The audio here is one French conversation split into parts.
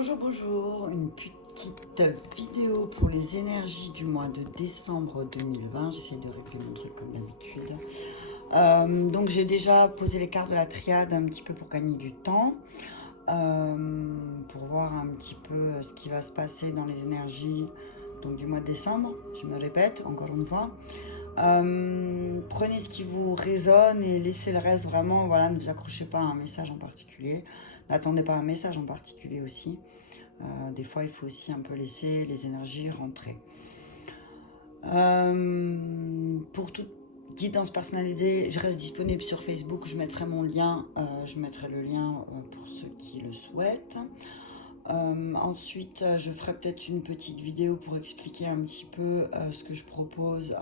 Bonjour, bonjour, une petite vidéo pour les énergies du mois de décembre 2020. J'essaie de régler mon truc comme d'habitude. Donc j'ai déjà posé les cartes de la triade un petit peu pour gagner du temps, pour voir un petit peu ce qui va se passer dans les énergies donc, du mois de décembre. Je me répète encore une fois. Prenez ce qui vous résonne et laissez le reste vraiment, voilà, ne vous accrochez pas à un message en particulier. N'attendez pas un message en particulier aussi. Des fois, il faut aussi un peu laisser les énergies rentrer. Pour toute guidance personnalisée, je reste disponible sur Facebook. Je mettrai mon lien. Je mettrai le lien pour ceux qui le souhaitent. Ensuite, je ferai peut-être une petite vidéo pour expliquer un petit peu ce que je propose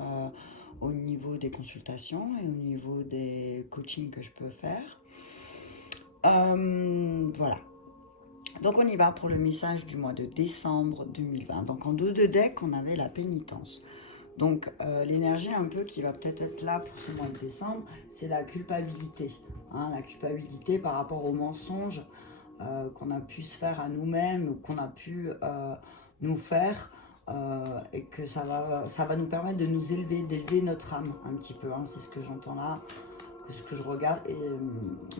au niveau des consultations et au niveau des coachings que je peux faire. Voilà. Donc on y va pour le message du mois de décembre 2020. Donc en dos de deck, on avait la pénitence. Donc l'énergie un peu qui va peut-être être là pour ce mois de décembre, c'est la culpabilité. La culpabilité par rapport aux mensonges qu'on a pu se faire à nous-mêmes ou qu'on a pu nous faire. Et que ça va nous permettre de nous élever, d'élever notre âme un petit peu. C'est ce que j'entends là, ce que je regarde. Et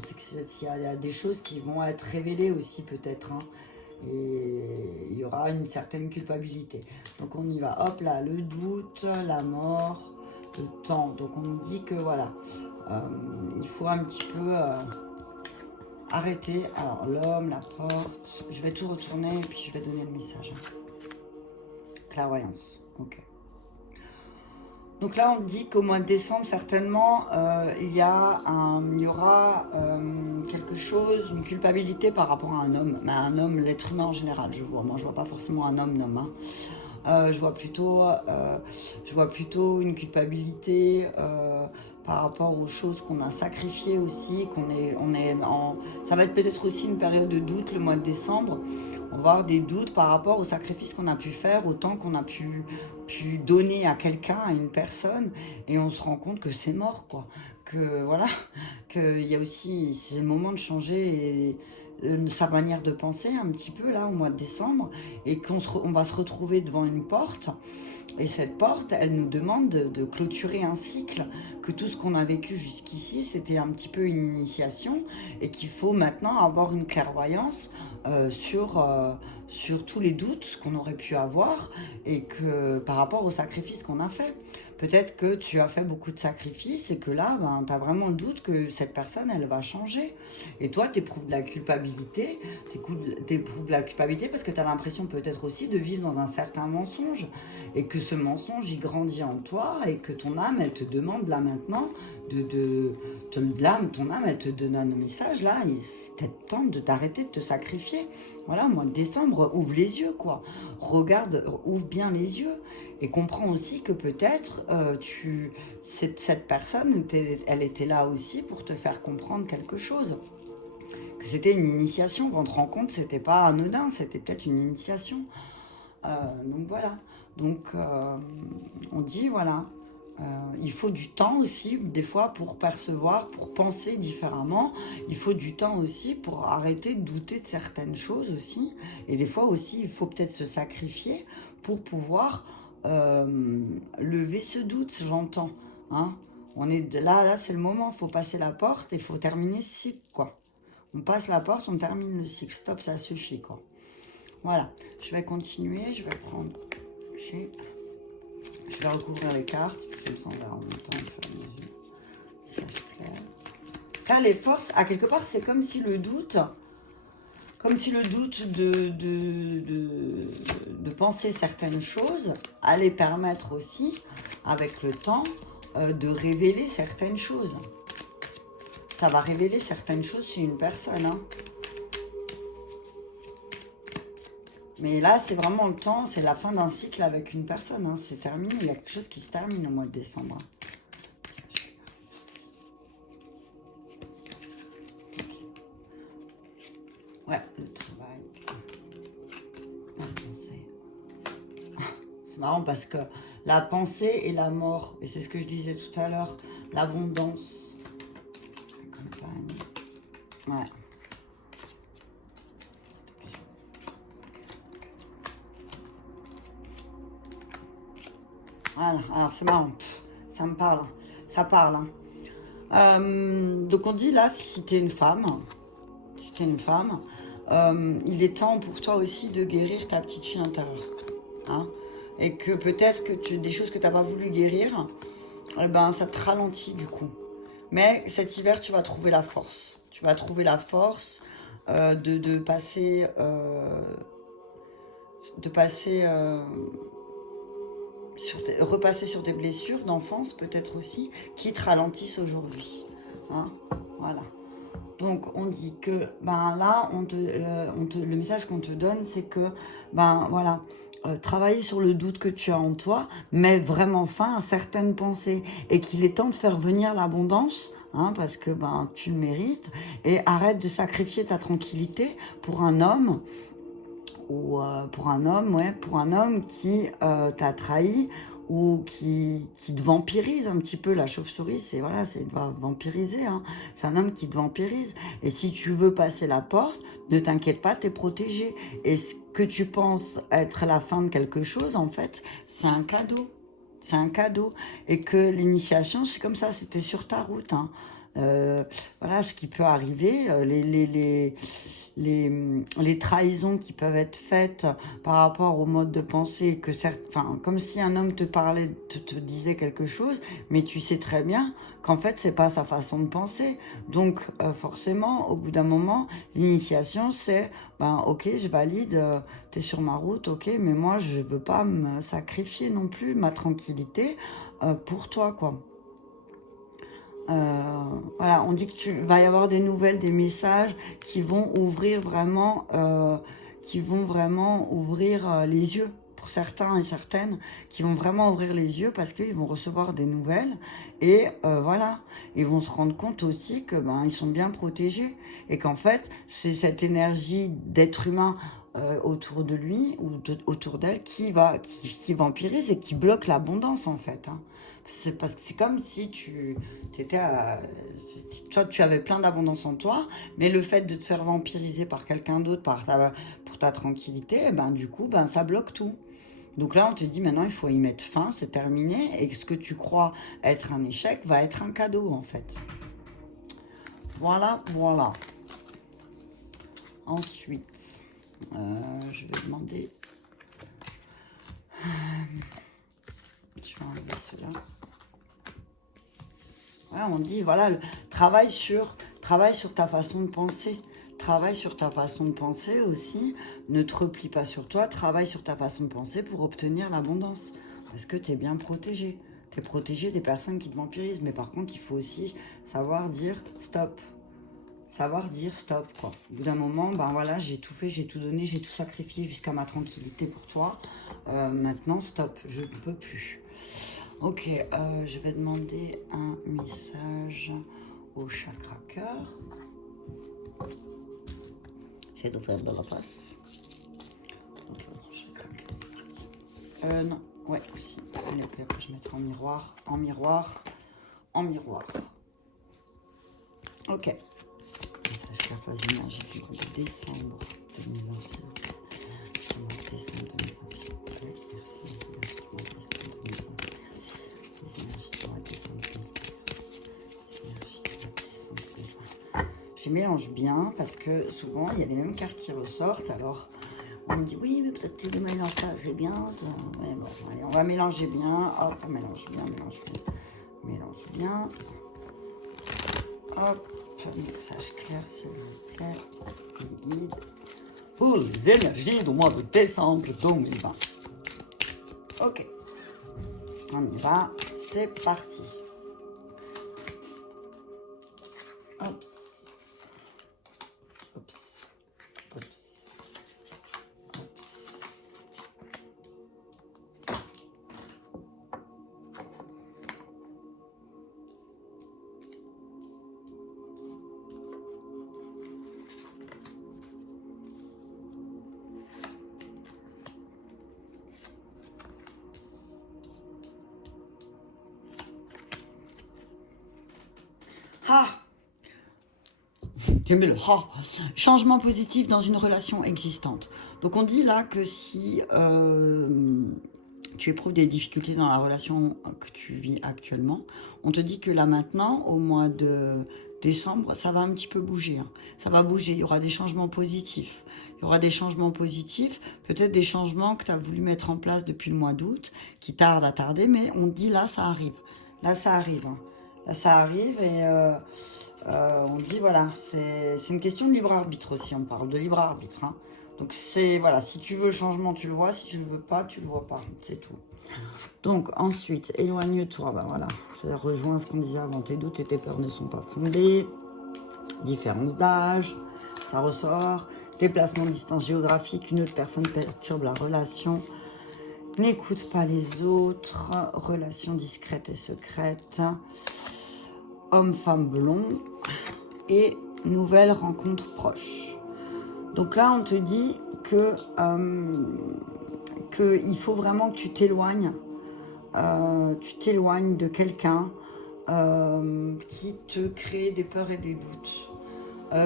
c'est qu'il y a des choses qui vont être révélées aussi peut-être. Et il y aura une certaine culpabilité. Donc on y va, hop là, le doute, la mort, le temps. Donc on nous dit que voilà, il faut un petit peu arrêter. Alors l'homme, la porte, je vais tout retourner et puis je vais donner le message. Clairvoyance, ok. Donc là, on dit qu'au mois de décembre, certainement, il y aura quelque chose, une culpabilité par rapport à un homme. Mais un homme, l'être humain en général, je vois. Moi, je vois pas forcément un homme. Je vois plutôt une culpabilité par rapport aux choses qu'on a sacrifiées aussi, ça va être peut-être aussi une période de doute le mois de décembre. On va avoir des doutes par rapport aux sacrifices qu'on a pu faire, au temps qu'on a pu donner à quelqu'un, à une personne, et on se rend compte que c'est mort, quoi. Que voilà, qu'il y a aussi, c'est le moment de changer sa manière de penser un petit peu là au mois de décembre, et on va se retrouver devant une porte. Et cette porte, elle nous demande de clôturer un cycle, que tout ce qu'on a vécu jusqu'ici, c'était un petit peu une initiation, et qu'il faut maintenant avoir une clairvoyance sur tous les doutes qu'on aurait pu avoir, et que par rapport aux sacrifices qu'on a fait. Peut-être que tu as fait beaucoup de sacrifices et que là, tu as vraiment le doute que cette personne, elle va changer. Et toi, tu éprouves de la culpabilité. T'éprouves de la culpabilité parce que tu as l'impression peut-être aussi de vivre dans un certain mensonge. Et que ce mensonge, il grandit en toi et que ton âme, elle te demande là maintenant ton âme, elle te donne un message là, il est peut-être temps d'arrêter de te sacrifier. Voilà, mois de décembre, ouvre les yeux, quoi. Regarde, ouvre bien les yeux. Et comprends aussi que peut-être cette personne, elle était là aussi pour te faire comprendre quelque chose. Que c'était une initiation, qu'on te rend compte, c'était pas anodin, c'était peut-être une initiation. Donc voilà. Donc on dit voilà, il faut du temps aussi des fois pour percevoir, pour penser différemment. Il faut du temps aussi pour arrêter de douter de certaines choses aussi. Et des fois aussi, il faut peut-être se sacrifier pour pouvoir lever ce doute, j'entends. On est là, c'est le moment, il faut passer la porte et il faut terminer ce cycle, quoi. On passe la porte, on termine le cycle. Stop, ça suffit, quoi. Voilà, je vais continuer, je vais prendre... Je vais recouvrir les cartes, comme ça on verra en même temps, faire les yeux. Ça c'est clair. Là, les forces, à quelque part, c'est comme si le doute de penser certaines choses allait permettre aussi, avec le temps, de révéler certaines choses. Ça va révéler certaines choses chez une personne, Mais là, c'est vraiment le temps, c'est la fin d'un cycle avec une personne. C'est terminé, il y a quelque chose qui se termine au mois de décembre. Okay. Ouais, le travail. La pensée. C'est marrant parce que la pensée et la mort, et c'est ce que je disais tout à l'heure, l'abondance, la campagne. Ouais. Voilà, alors c'est marrant, ça me parle, ça parle. Hein. Donc on dit là, si t'es une femme, il est temps pour toi aussi de guérir ta petite fille intérieure. Hein, et que peut-être que des choses que tu n'as pas voulu guérir, eh ben, ça te ralentit du coup. Mais cet hiver, tu vas trouver la force. Tu vas trouver la force de passer, repasser sur des blessures d'enfance peut-être aussi qui te ralentissent aujourd'hui. Hein, voilà. Donc on dit que ben là, le message qu'on te donne, c'est que ben voilà, travailler sur le doute que tu as en toi, mais vraiment fin à certaines pensées et qu'il est temps de faire venir l'abondance. Hein, parce que ben tu le mérites et arrête de sacrifier ta tranquillité pour un homme ou pour un homme qui t'a trahi ou qui te vampirise un petit peu. La chauve-souris, c'est voilà, c'est vampiriser. Hein. C'est un homme qui te vampirise. Et si tu veux passer la porte, ne t'inquiète pas, t'es protégé. Et ce que tu penses être la fin de quelque chose, en fait, c'est un cadeau. C'est un cadeau. Et que l'initiation, c'est comme ça, c'était sur ta route. Hein. Voilà ce qui peut arriver, les trahisons qui peuvent être faites par rapport au mode de pensée, que enfin, comme si un homme te parlait, te disait quelque chose, mais tu sais très bien qu'en fait, c'est pas sa façon de penser. Donc, forcément, au bout d'un moment, l'initiation, c'est, ben, ok, je valide, t'es sur ma route, ok, mais moi, je veux pas me sacrifier non plus ma tranquillité pour toi, quoi. Voilà, on dit que tu vas y avoir des nouvelles, des messages qui vont ouvrir vraiment, les yeux pour certains et certaines, qui vont vraiment ouvrir les yeux parce qu'ils vont recevoir des nouvelles et voilà, ils vont se rendre compte aussi que ben ils sont bien protégés et qu'en fait c'est cette énergie d'être humain autour de lui ou autour d'elle qui vampirise et qui bloque l'abondance en fait. Hein. C'est parce que c'est comme si toi tu avais plein d'abondance en toi, mais le fait de te faire vampiriser par quelqu'un d'autre pour ta tranquillité, eh ben du coup ben ça bloque tout. Donc là on te dit maintenant il faut y mettre fin, c'est terminé, et ce que tu crois être un échec va être un cadeau en fait. Voilà, voilà. Ensuite, je vais demander. Je vais enlever cela. Voilà, on dit, voilà, travaille sur ta façon de penser. Travaille sur ta façon de penser aussi. Ne te replie pas sur toi. Travaille sur ta façon de penser pour obtenir l'abondance. Parce que tu es bien protégé. Tu es protégé des personnes qui te vampirisent. Mais par contre, il faut aussi savoir dire stop. Savoir dire stop, quoi. Au bout d'un moment, ben voilà, j'ai tout fait, j'ai tout donné, j'ai tout sacrifié jusqu'à ma tranquillité pour toi. Maintenant, stop, je ne peux plus. Ok, je vais demander un message au chakra cœur. J'essaie de faire de la place. Ok, chakra cœur, c'est parti. Non, ouais, aussi. Allez, puis après, je mettrai en miroir, en miroir, en miroir. Ok. Message carte phase énergie du mois de décembre 2026. Décembre 2026. Allez, merci. Je mélange bien parce que souvent il y a les mêmes cartes qui ressortent. Alors on me dit oui, mais peut-être tu les mélanges pas assez bien. Ouais, bon, allez, on va mélanger bien. Hop, on mélange bien, mélange bien. Hop, message clair s'il vous plaît. Guide pour les énergies du mois de décembre 2020. Ok, on y va, c'est parti. Hops. Ah, j'aime bien le ah. Changement positif dans une relation existante. Donc on dit là que si tu éprouves des difficultés dans la relation que tu vis actuellement. On te dit que là maintenant, au mois de décembre, ça va un petit peu bouger. Hein. Ça va bouger, il y aura des changements positifs. Il y aura des changements positifs, peut-être des changements que tu as voulu mettre en place depuis le mois d'août, qui tardent à tarder, mais on te dit là, ça arrive. Là, ça arrive. Hein. Là, ça arrive et on dit voilà, c'est une question de libre arbitre aussi, on parle de libre arbitre. Hein. Donc c'est, voilà, si tu veux le changement, tu le vois, si tu ne le veux pas, tu le vois pas, c'est tout. Donc ensuite, éloigne-toi, ben voilà, ça rejoint ce qu'on disait avant, tes doutes et tes peurs ne sont pas fondés, différence d'âge, ça ressort, déplacement de distance géographique, une autre personne perturbe la relation, n'écoute pas les autres, relation discrète et secrète, homme-femme blond et nouvelle rencontre proche. Donc là, on te dit que il faut vraiment que tu t'éloignes de quelqu'un qui te crée des peurs et des doutes.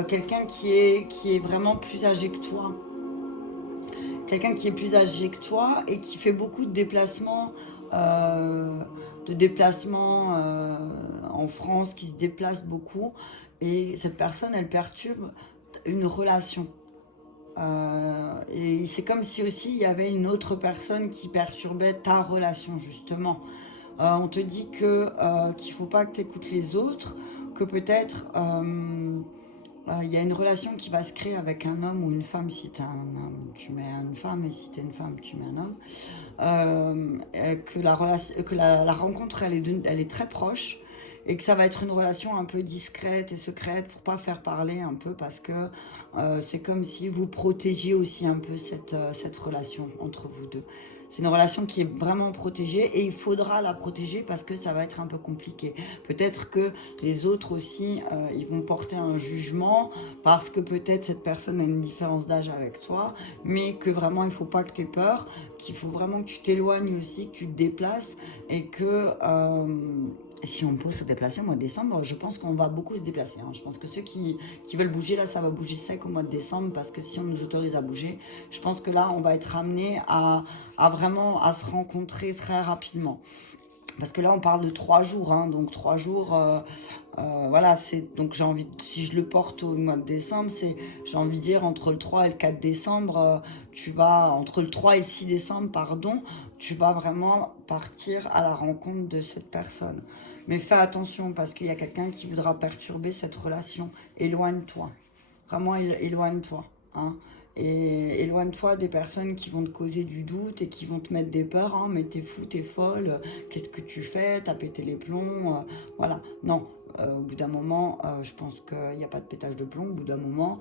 Quelqu'un qui est vraiment plus âgé que toi. Quelqu'un qui est plus âgé que toi et qui fait beaucoup de déplacements, en France, qui se déplace beaucoup. Et cette personne, elle perturbe une relation. Et c'est comme si aussi il y avait une autre personne qui perturbait ta relation, justement. On te dit qu'il ne faut pas que tu écoutes les autres, que peut-être il y a une relation qui va se créer avec un homme ou une femme. Si tu es un homme, tu mets une femme, et si tu es une femme, tu mets un homme. Que la rencontre, elle est très proche. Et que ça va être une relation un peu discrète et secrète pour pas faire parler un peu, parce que c'est comme si vous protégiez aussi un peu cette relation entre vous deux. C'est une relation qui est vraiment protégée et il faudra la protéger parce que ça va être un peu compliqué. Peut-être que les autres aussi, ils vont porter un jugement parce que peut-être cette personne a une différence d'âge avec toi, mais que vraiment il faut pas que tu aies peur, qu'il faut vraiment que tu t'éloignes aussi, que tu te déplaces et que... si on peut se déplacer au mois de décembre, je pense qu'on va beaucoup se déplacer. Hein. Je pense que ceux qui veulent bouger, là, ça va bouger sec au mois de décembre, parce que si on nous autorise à bouger, je pense que là, on va être amené à vraiment à se rencontrer très rapidement. Parce que là, on parle de 3 jours, hein, donc 3 jours, voilà, donc j'ai envie, si je le porte au mois de décembre, j'ai envie de dire, entre le 3 et le 4 décembre, entre le 3 et le 6 décembre, pardon, tu vas vraiment partir à la rencontre de cette personne. Mais fais attention, parce qu'il y a quelqu'un qui voudra perturber cette relation. Éloigne-toi. Vraiment, éloigne-toi. Hein. Et éloigne-toi des personnes qui vont te causer du doute et qui vont te mettre des peurs. Hein, mais t'es fou, t'es folle, qu'est-ce que tu fais? T'as pété les plombs. Voilà. Non. Au bout d'un moment, je pense qu'il n'y a pas de pétage de plomb. Au bout d'un moment,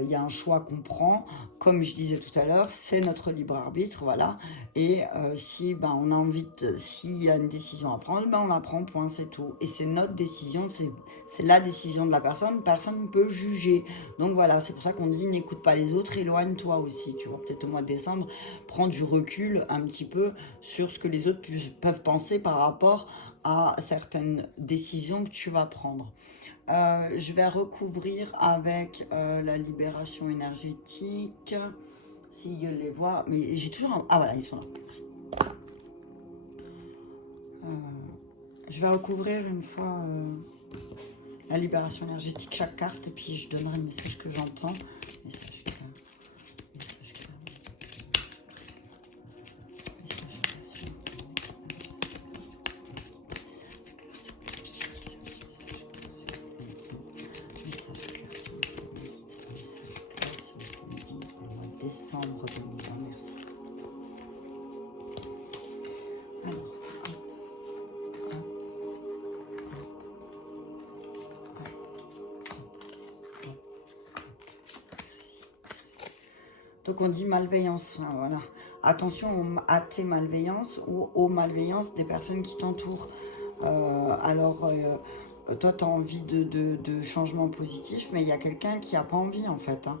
il y a un choix qu'on prend. Comme je disais tout à l'heure, c'est notre libre arbitre, voilà. Et si on a envie s'il y a une décision à prendre, on la prend, point, c'est tout. Et c'est notre décision, c'est la décision de la personne. Personne ne peut juger. Donc voilà, c'est pour ça qu'on dit n'écoute pas les autres, éloigne-toi aussi. Tu vois, peut-être au mois de décembre, prends du recul un petit peu sur ce que les autres peuvent penser par rapport à certaines décisions que tu vas prendre. Je vais recouvrir avec la libération énergétique. Si je les vois, mais j'ai toujours un... Ah voilà, ils sont là. Je vais recouvrir une fois la libération énergétique, chaque carte, et puis je donnerai le message que j'entends. Message clair. Décembre 2020, merci. Alors, donc on dit malveillance, hein, voilà. Attention à tes malveillances ou aux malveillances des personnes qui t'entourent. Toi, tu as envie de changements positifs, mais il y a quelqu'un qui n'a pas envie, en fait. Hein.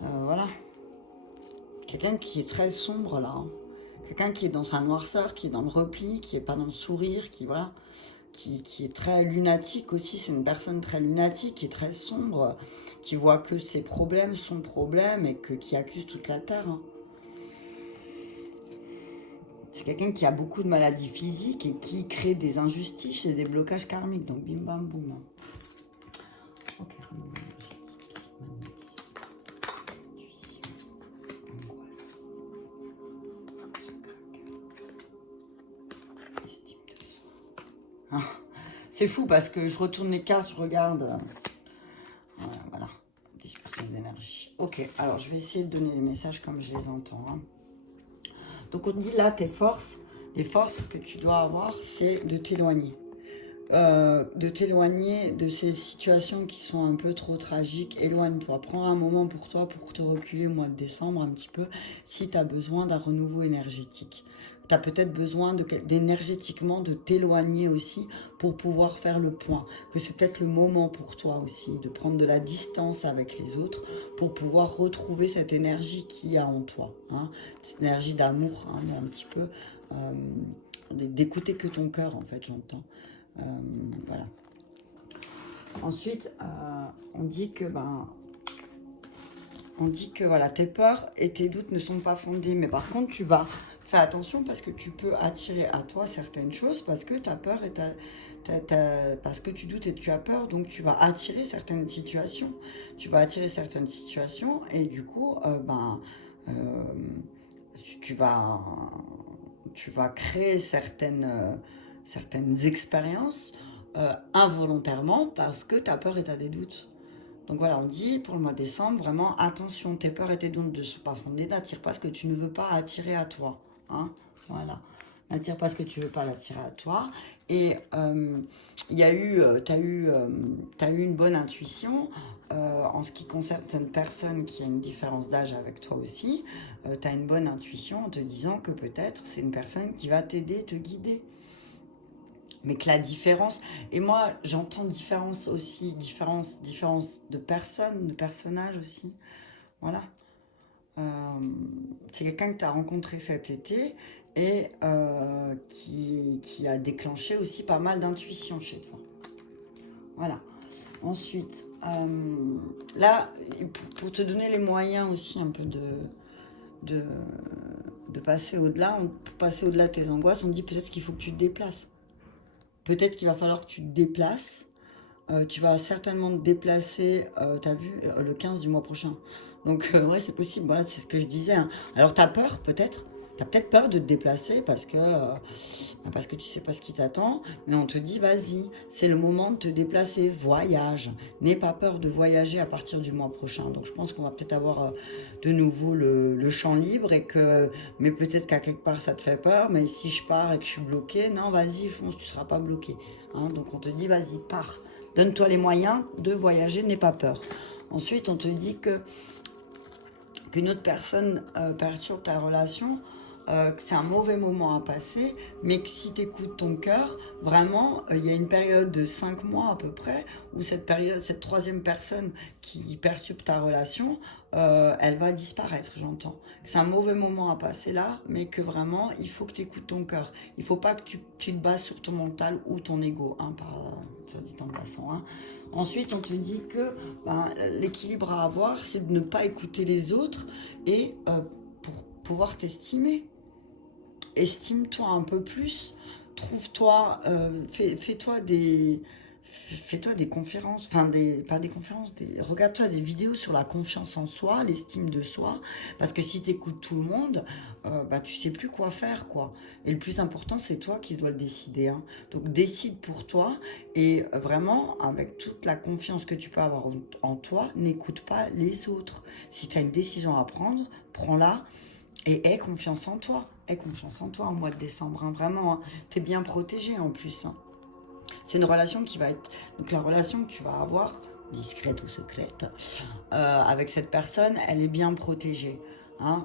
Voilà. Quelqu'un qui est très sombre, là. Hein. Quelqu'un qui est dans sa noirceur, qui est dans le repli, qui n'est pas dans le sourire, qui est très lunatique aussi. C'est une personne très lunatique, qui est très sombre, qui voit que ses problèmes sont problèmes et qui accuse toute la Terre. Hein. C'est quelqu'un qui a beaucoup de maladies physiques et qui crée des injustices et des blocages karmiques. Donc, bim, bam, boum. Ok, ah, c'est fou parce que je retourne les cartes, je regarde. Voilà, 10% d'énergie. Ok, alors je vais essayer de donner les messages comme je les entends. Hein. Donc on dit là, tes forces, les forces que tu dois avoir, c'est de t'éloigner. De t'éloigner de ces situations qui sont un peu trop tragiques. Éloigne-toi, prends un moment pour toi pour te reculer au mois de décembre un petit peu si tu as besoin d'un renouveau énergétique. Tu as peut-être besoin d'énergétiquement de t'éloigner aussi pour pouvoir faire le point. Que c'est peut-être le moment pour toi aussi de prendre de la distance avec les autres pour pouvoir retrouver cette énergie qu'il y a en toi. Hein, cette énergie d'amour, hein, mais un petit peu d'écouter que ton cœur en fait, j'entends. Voilà. Ensuite, on dit que voilà, tes peurs et tes doutes ne sont pas fondés, mais par contre, tu vas faire attention parce que tu peux attirer à toi certaines choses parce que tu as peur et parce que tu doutes et tu as peur, donc tu vas attirer certaines situations. Tu vas attirer certaines situations et du coup, tu vas créer certaines expériences involontairement parce que tu as peur et tu as des doutes. Donc voilà, on dit pour le mois de décembre, vraiment attention, tes peurs et tes doutes ne sont pas fondés, n'attire pas ce que tu ne veux pas attirer à toi. Hein, voilà, n'attire pas ce que tu ne veux pas l'attirer à toi. Et tu as eu une bonne intuition en ce qui concerne une personne qui a une différence d'âge avec toi aussi. Tu as une bonne intuition en te disant que peut-être c'est une personne qui va t'aider, te guider. Mais que la différence, et moi j'entends différence aussi, différence de personnes, de personnages aussi, voilà. Euh, c'est quelqu'un que tu as rencontré cet été et qui a déclenché aussi pas mal d'intuition chez toi. Voilà. Ensuite, là, pour te donner les moyens aussi un peu de passer au-delà, pour passer au-delà de tes angoisses, on dit peut-être qu'il faut que tu te déplaces. Peut-être qu'il va falloir que tu te déplaces. Tu vas certainement te déplacer, tu as vu, le 15 du mois prochain. Donc, ouais, c'est possible. Voilà, c'est ce que je disais. Hein. Alors, tu as peur, peut-être. Tu as peut-être peur de te déplacer parce que tu sais pas ce qui t'attend. Mais on te dit, vas-y, c'est le moment de te déplacer. Voyage. N'aie pas peur de voyager à partir du mois prochain. Donc, je pense qu'on va peut-être avoir de nouveau le champ libre. Mais peut-être qu'à quelque part, ça te fait peur. Mais si je pars et que je suis bloqué, non, vas-y, fonce, tu seras pas bloqué. Hein. Donc, on te dit, vas-y, pars. Donne-toi les moyens de voyager, n'aie pas peur. Ensuite, on te dit qu'une autre personne perturbe ta relation, que c'est un mauvais moment à passer, mais que si tu écoutes ton cœur, vraiment, il y a une période de 5 mois à peu près, où cette troisième personne qui perturbe ta relation, elle va disparaître, j'entends. C'est un mauvais moment à passer là, mais que vraiment, il faut que tu écoutes ton cœur. Il ne faut pas que tu te bases sur ton mental ou ton ego, hein, ça dit en passant. Hein. Ensuite, on te dit que l'équilibre à avoir, c'est de ne pas écouter les autres et pour pouvoir t'estimer. Estime-toi un peu plus, trouve-toi, fais-toi des conférences, pas des conférences, regarde-toi des vidéos sur la confiance en soi, l'estime de soi, parce que si tu écoutes tout le monde, tu sais plus quoi faire, quoi. Et le plus important, c'est toi qui dois le décider. Hein. Donc décide pour toi et vraiment, avec toute la confiance que tu peux avoir en toi, n'écoute pas les autres. Si tu as une décision à prendre, prends-la. Et aie confiance en toi. Aie confiance en toi au mois de décembre. Hein, vraiment, hein. Tu es bien protégé en plus. Hein. C'est une relation qui va être... Donc la relation que tu vas avoir, discrète ou secrète, avec cette personne, elle est bien protégée. Hein,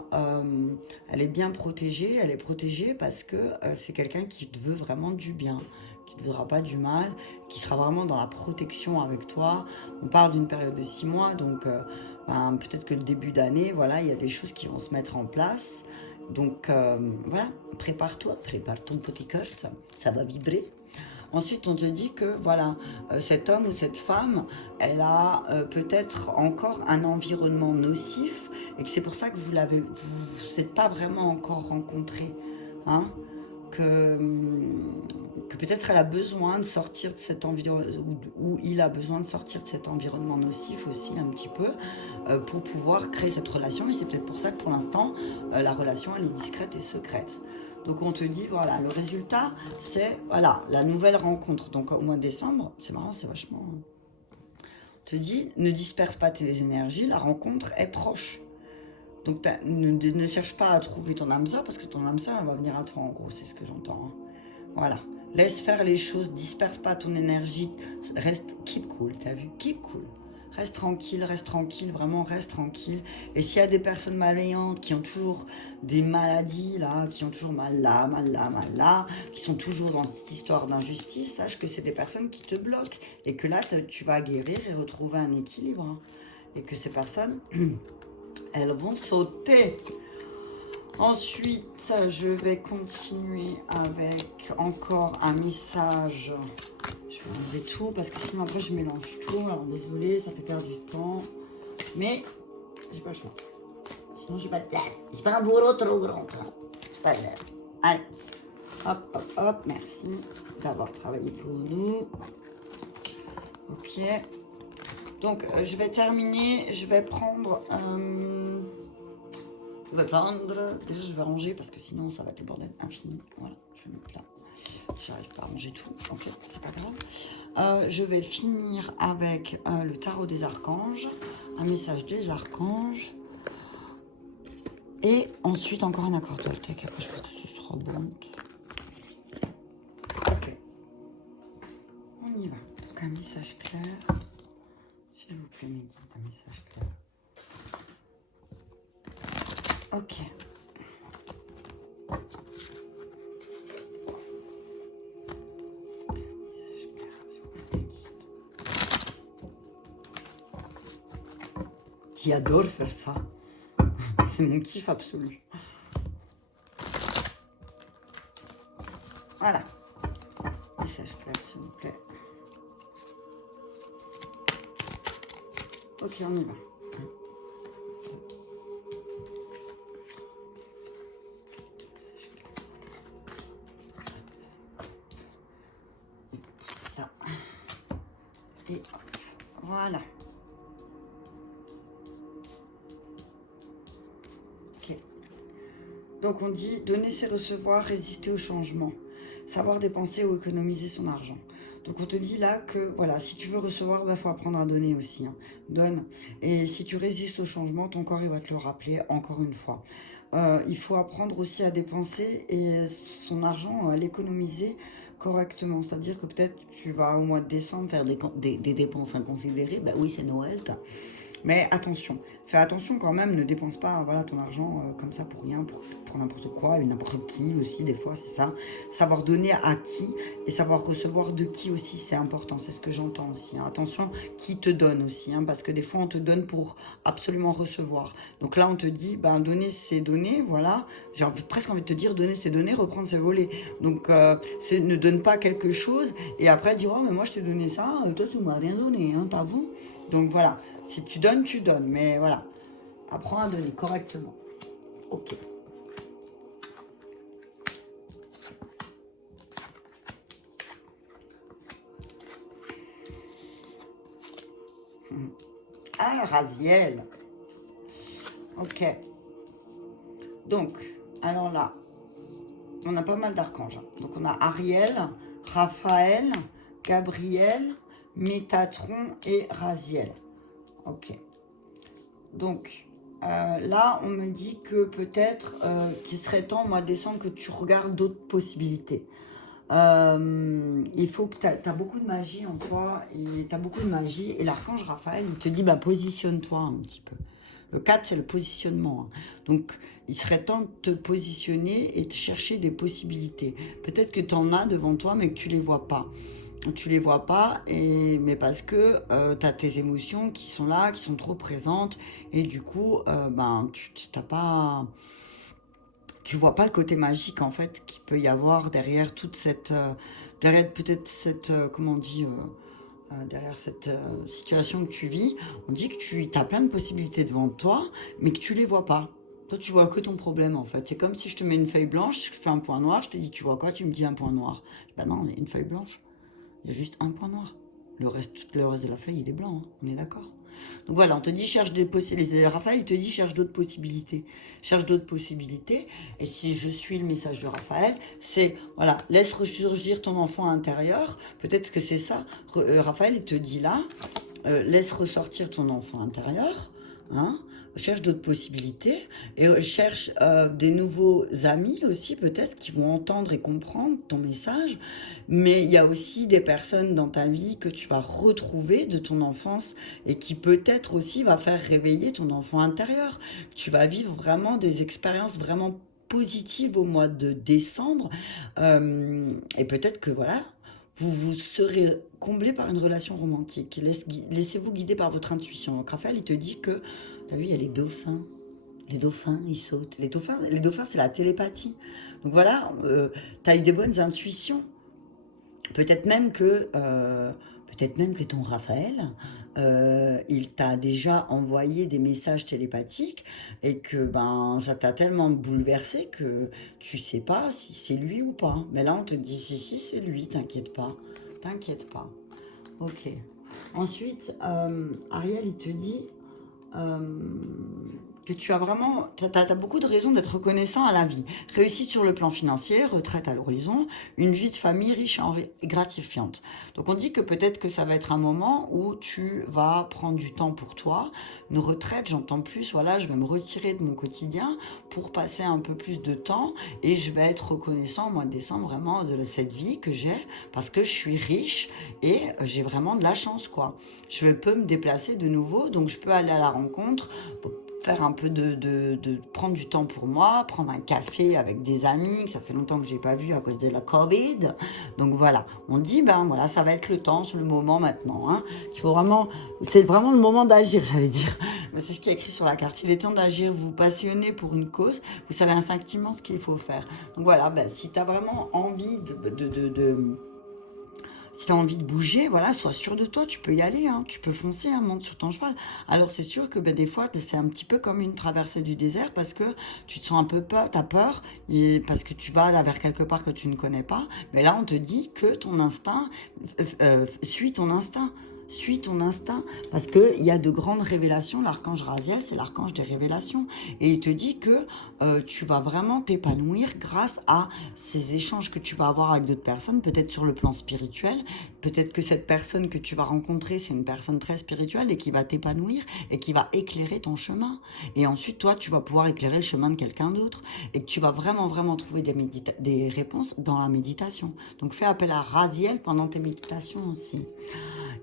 elle est bien protégée. Elle est protégée parce que c'est quelqu'un qui te veut vraiment du bien, qui ne te voudra pas du mal, qui sera vraiment dans la protection avec toi. On parle d'une période de 6 mois, donc peut-être que le début d'année, voilà, il y a des choses qui vont se mettre en place. Donc voilà, prépare-toi, prépare ton petit cœur, ça va vibrer. Ensuite, on te dit que voilà, cet homme ou cette femme, elle a peut-être encore un environnement nocif et que c'est pour ça que vous n'êtes pas vraiment encore rencontrés. hein, que, que peut-être elle a besoin de sortir de cet environnement, ou il a besoin de sortir de cet environnement nocif aussi un petit peu, pour pouvoir créer cette relation. Et c'est peut-être pour ça que pour l'instant, la relation, elle est discrète et secrète. Donc on te dit, voilà, le résultat, c'est voilà, la nouvelle rencontre. Donc au mois de décembre, c'est marrant, c'est vachement... On te dit, ne disperse pas tes énergies, la rencontre est proche. Donc ne cherche pas à trouver ton âme sœur, parce que ton âme sœur, elle va venir à toi, en gros, c'est ce que j'entends. Hein. Voilà. Laisse faire les choses, disperse pas ton énergie, reste, keep cool, t'as vu? Keep cool. Reste tranquille, vraiment reste tranquille. Et s'il y a des personnes malveillantes qui ont toujours des maladies, là, qui ont toujours mal là, qui sont toujours dans cette histoire d'injustice, sache que c'est des personnes qui te bloquent. Et que là, tu vas guérir et retrouver un équilibre. Hein. Et que ces personnes, elles vont sauter. Ensuite, je vais continuer avec encore un message. Je vais enlever tout parce que sinon après je mélange tout. Alors désolé, ça fait perdre du temps. Mais j'ai pas le choix. Sinon j'ai pas de place. J'ai pas un bourreau trop grand. Pas grave. Allez. Hop, hop, hop. Merci d'avoir travaillé pour nous. Ok. Donc je vais terminer. Je vais prendre... Déjà, je vais ranger parce que sinon, ça va être le bordel infini. Voilà, je vais mettre là. J'arrive pas à ranger tout. Ok, c'est pas grave. Je vais finir avec le tarot des archanges, un message des archanges. Et ensuite, encore un accord toltec. Après, je pense que ce sera bon. Ok. On y va. Donc, un message clair. S'il vous plaît, mes guides, un message clair. Ok. Qui adore faire ça. C'est mon kiff absolu. Voilà. Message clair, s'il vous plaît. Ok, on y va. Ça. Et voilà. Ok. Donc on dit donner ses recevoir, résister au changement, savoir dépenser ou économiser son argent. Donc on te dit là que voilà, si tu veux recevoir, il faut apprendre à donner aussi. Hein. Donne. Et si tu résistes au changement, ton corps il va te le rappeler encore une fois. Il faut apprendre aussi à dépenser et son argent, à l'économiser correctement. C'est-à-dire que peut-être tu vas au mois de décembre faire des dépenses inconsidérées. Bah oui, c'est Noël. Mais attention, fais attention quand même, ne dépense pas voilà, ton argent comme ça pour rien, pour n'importe quoi, et n'importe qui aussi, des fois, c'est ça. Savoir donner à qui et savoir recevoir de qui aussi, c'est important, c'est ce que j'entends aussi. Hein. Attention, qui te donne aussi, hein, parce que des fois, on te donne pour absolument recevoir. Donc là, on te dit, ben, donner, c'est donner, voilà. J'ai presque envie de te dire, donner, c'est donner, reprendre, c'est voler. Donc, ne donne pas quelque chose et après dire, oh, mais moi, je t'ai donné ça, toi, tu m'as rien donné, hein, pas vous. Donc voilà, si tu donnes, mais voilà. Apprends à donner correctement. Ok. Ah, Raziel. Ok. Donc, alors là, on a pas mal d'archanges. Donc on a Ariel, Raphaël, Gabriel, Métatron et Raziel. Ok. Donc, là, on me dit que peut-être qu'il serait temps, au mois de décembre, que tu regardes d'autres possibilités. Il faut que tu as beaucoup de magie en toi, et tu as beaucoup de magie, et l'archange Raphaël, il te dit, bah, positionne-toi un petit peu. Le 4, c'est le positionnement. Hein. Donc, il serait temps de te positionner et de chercher des possibilités. Peut-être que tu en as devant toi, mais que tu ne les vois pas. Tu les vois pas, mais parce que tu as tes émotions qui sont là, qui sont trop présentes, et du coup, tu vois pas le côté magique en fait qu'il peut y avoir derrière toute cette, derrière peut-être cette, comment on dit, derrière cette situation que tu vis. On dit que tu as plein de possibilités devant toi, mais que tu les vois pas. Toi, tu vois que ton problème, en fait. C'est comme si je te mets une feuille blanche, je fais un point noir, je te dis, tu vois quoi? Tu me dis un point noir. Bah non, il y a une feuille blanche. Il y a juste un point noir. Tout le reste de la feuille, il est blanc, hein. On est d'accord. Donc voilà, on te dit, cherche des possibilités. Raphaël, il te dit, cherche d'autres possibilités. Cherche d'autres possibilités. Et si je suis le message de Raphaël, c'est, voilà, laisse ressurgir ton enfant intérieur. Peut-être que c'est ça. Raphaël, il te dit là, laisse ressortir ton enfant intérieur. Hein, cherche d'autres possibilités et cherche des nouveaux amis aussi peut-être qui vont entendre et comprendre ton message, mais il y a aussi des personnes dans ta vie que tu vas retrouver de ton enfance et qui peut-être aussi va faire réveiller ton enfant intérieur. Tu vas vivre vraiment des expériences vraiment positives au mois de décembre et peut-être que voilà, vous serez comblé par une relation romantique. Laissez-vous guider par votre intuition. Donc Raphaël, il te dit que, t'as vu, il y a les dauphins. Les dauphins, ils sautent. Les dauphins, c'est la télépathie. Donc voilà, tu as eu des bonnes intuitions. Peut-être même que, peut-être même que ton Raphaël, il t'a déjà envoyé des messages télépathiques et que ben ça t'a tellement bouleversé que tu sais pas si c'est lui ou pas. Mais là, on te dit si c'est lui, t'inquiète pas, t'inquiète pas. Ok. Ensuite, Ariel, il te dit euh, que tu as vraiment, t'as beaucoup de raisons d'être reconnaissant à la vie. Réussite sur le plan financier, retraite à l'horizon, une vie de famille riche et gratifiante. Donc on dit que peut-être que ça va être un moment où tu vas prendre du temps pour toi. Une retraite, j'entends plus, voilà, je vais me retirer de mon quotidien pour passer un peu plus de temps et je vais être reconnaissant au mois de décembre vraiment de cette vie que j'ai parce que je suis riche et j'ai vraiment de la chance, quoi. Je peux me déplacer de nouveau, donc je peux aller à la rencontre, faire un peu de prendre du temps pour moi, prendre un café avec des amis que ça fait longtemps que j'ai pas vu à cause de la Covid. Donc voilà, on dit ben voilà, ça va être le temps, c'est le moment maintenant. Hein. Il faut vraiment, c'est vraiment le moment d'agir, j'allais dire. C'est ce qui est écrit sur la carte. Il est temps d'agir. Vous vous passionnez pour une cause, vous savez instinctivement ce qu'il faut faire. Donc voilà, ben, si tu as vraiment envie si tu as envie de bouger, voilà, sois sûr de toi, tu peux y aller, hein, tu peux foncer, hein, monte sur ton cheval. Alors c'est sûr que ben, des fois, c'est un petit peu comme une traversée du désert parce que tu te sens un peu peur, tu as peur, parce que tu vas vers quelque part que tu ne connais pas. Mais là, on te dit que ton instinct, suis ton instinct. Suis ton instinct, parce qu'il y a de grandes révélations. L'archange Raziel, c'est l'archange des révélations. Et il te dit que tu vas vraiment t'épanouir grâce à ces échanges que tu vas avoir avec d'autres personnes, peut-être sur le plan spirituel. Peut-être que cette personne que tu vas rencontrer, c'est une personne très spirituelle et qui va t'épanouir et qui va éclairer ton chemin. Et ensuite, toi, tu vas pouvoir éclairer le chemin de quelqu'un d'autre et que tu vas vraiment, vraiment trouver des réponses dans la méditation. Donc, fais appel à Raziel pendant tes méditations aussi.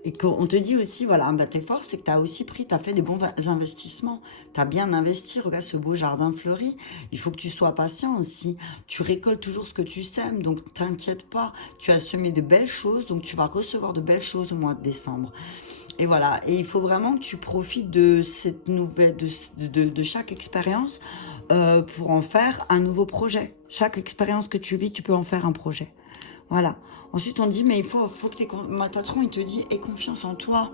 Et qu'on te dit aussi, voilà, bah, tes forces, c'est que tu as aussi pris, tu as fait des bons investissements. Tu as bien investi, regarde ce beau jardin fleuri. Il faut que tu sois patient aussi. Tu récoltes toujours ce que tu sèmes, donc t'inquiète pas. Tu as semé de belles choses, donc tu vas recevoir de belles choses au mois de décembre. Et voilà, et il faut vraiment que tu profites de cette nouvelle, de chaque expérience pour en faire un nouveau projet. Chaque expérience que tu vis, tu peux en faire un projet. Voilà. Ensuite, on dit, mais il faut que tu aies... Matatron, il te dit, aie confiance en toi.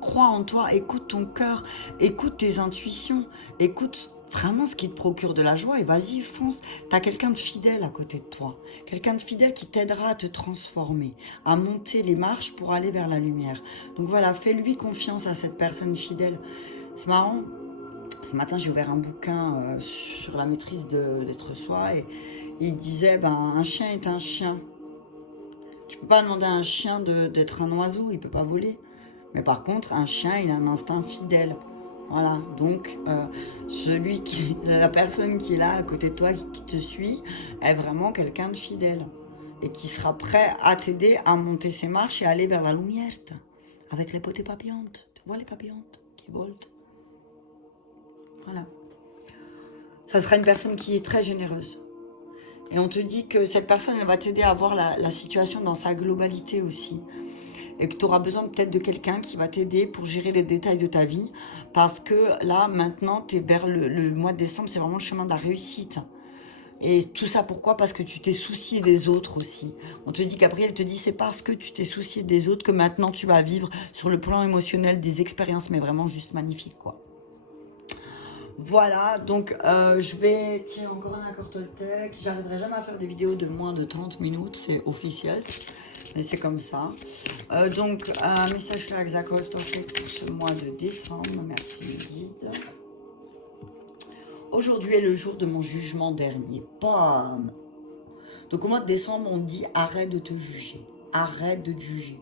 Crois en toi, écoute ton cœur, écoute tes intuitions, écoute vraiment ce qui te procure de la joie et vas-y, fonce. Tu as quelqu'un de fidèle à côté de toi. Quelqu'un de fidèle qui t'aidera à te transformer, à monter les marches pour aller vers la lumière. Donc voilà, fais-lui confiance à cette personne fidèle. C'est marrant. Ce matin, j'ai ouvert un bouquin sur la maîtrise d'être soi et il disait, ben, un chien est un chien. Tu peux pas demander à un chien d'être un oiseau, il peut pas voler. Mais par contre, un chien, il a un instinct fidèle. Voilà, donc la personne qui est là à côté de toi, qui te suit, est vraiment quelqu'un de fidèle. Et qui sera prêt à t'aider à monter ses marches et à aller vers la lumière. Avec les potées papillantes. Tu vois les papillantes qui volent. Voilà. Ça sera une personne qui est très généreuse. Et on te dit que cette personne, elle va t'aider à voir la situation dans sa globalité aussi. Et que tu auras besoin peut-être de quelqu'un qui va t'aider pour gérer les détails de ta vie. Parce que là, maintenant, tu es vers le mois de décembre, c'est vraiment le chemin de la réussite. Et tout ça, pourquoi? Parce que tu t'es soucié des autres aussi. On te dit, Gabriel te dit, c'est parce que tu t'es soucié des autres que maintenant tu vas vivre sur le plan émotionnel des expériences, mais vraiment juste magnifiques, quoi. Voilà, donc je vais tirer encore un accord Toltec. J'arriverai jamais à faire des vidéos de moins de 30 minutes, c'est officiel, mais c'est comme ça. Donc, un message clair Accord Toltec pour ce mois de décembre. Merci, guide. Aujourd'hui est le jour de mon jugement dernier. Bam! Donc, au mois de décembre, on dit arrête de te juger. Arrête de te juger.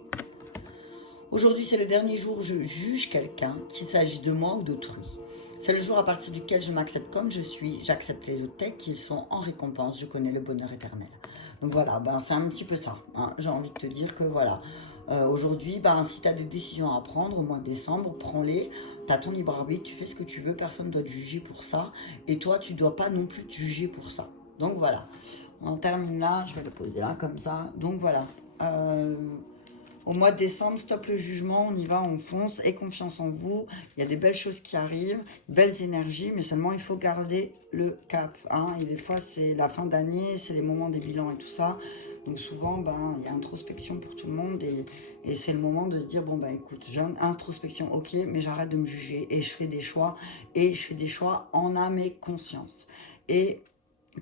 Aujourd'hui, c'est le dernier jour où je juge quelqu'un, qu'il s'agisse de moi ou d'autrui. C'est le jour à partir duquel je m'accepte comme je suis, j'accepte les autres tels qu'ils sont, en récompense, je connais le bonheur éternel. Donc voilà, ben, c'est un petit peu ça. Hein. J'ai envie de te dire que voilà, aujourd'hui, ben, si tu as des décisions à prendre au mois de décembre, prends-les, tu as ton libre arbitre, tu fais ce que tu veux, personne ne doit te juger pour ça, et toi, tu ne dois pas non plus te juger pour ça. Donc voilà, on termine là, je vais le poser là comme ça. Donc voilà. Au mois de décembre, stop le jugement, on y va, on fonce, aie confiance en vous. Il y a des belles choses qui arrivent, belles énergies, mais seulement il faut garder le cap. Hein. Et des fois, c'est la fin d'année, c'est les moments des bilans et tout ça. Donc souvent, ben, il y a introspection pour tout le monde et c'est le moment de se dire, bon, ben écoute, j'ai une introspection, ok, mais j'arrête de me juger et je fais des choix. Et je fais des choix en âme et conscience. Et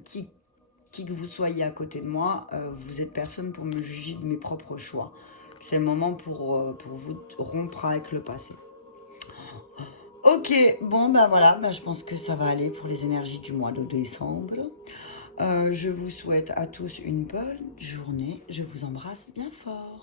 qui que vous soyez à côté de moi, vous êtes personne pour me juger de mes propres choix. C'est le moment pour vous rompre avec le passé. Ok, bon ben voilà, ben je pense que ça va aller pour les énergies du mois de décembre. Je vous souhaite à tous une bonne journée. Je vous embrasse bien fort.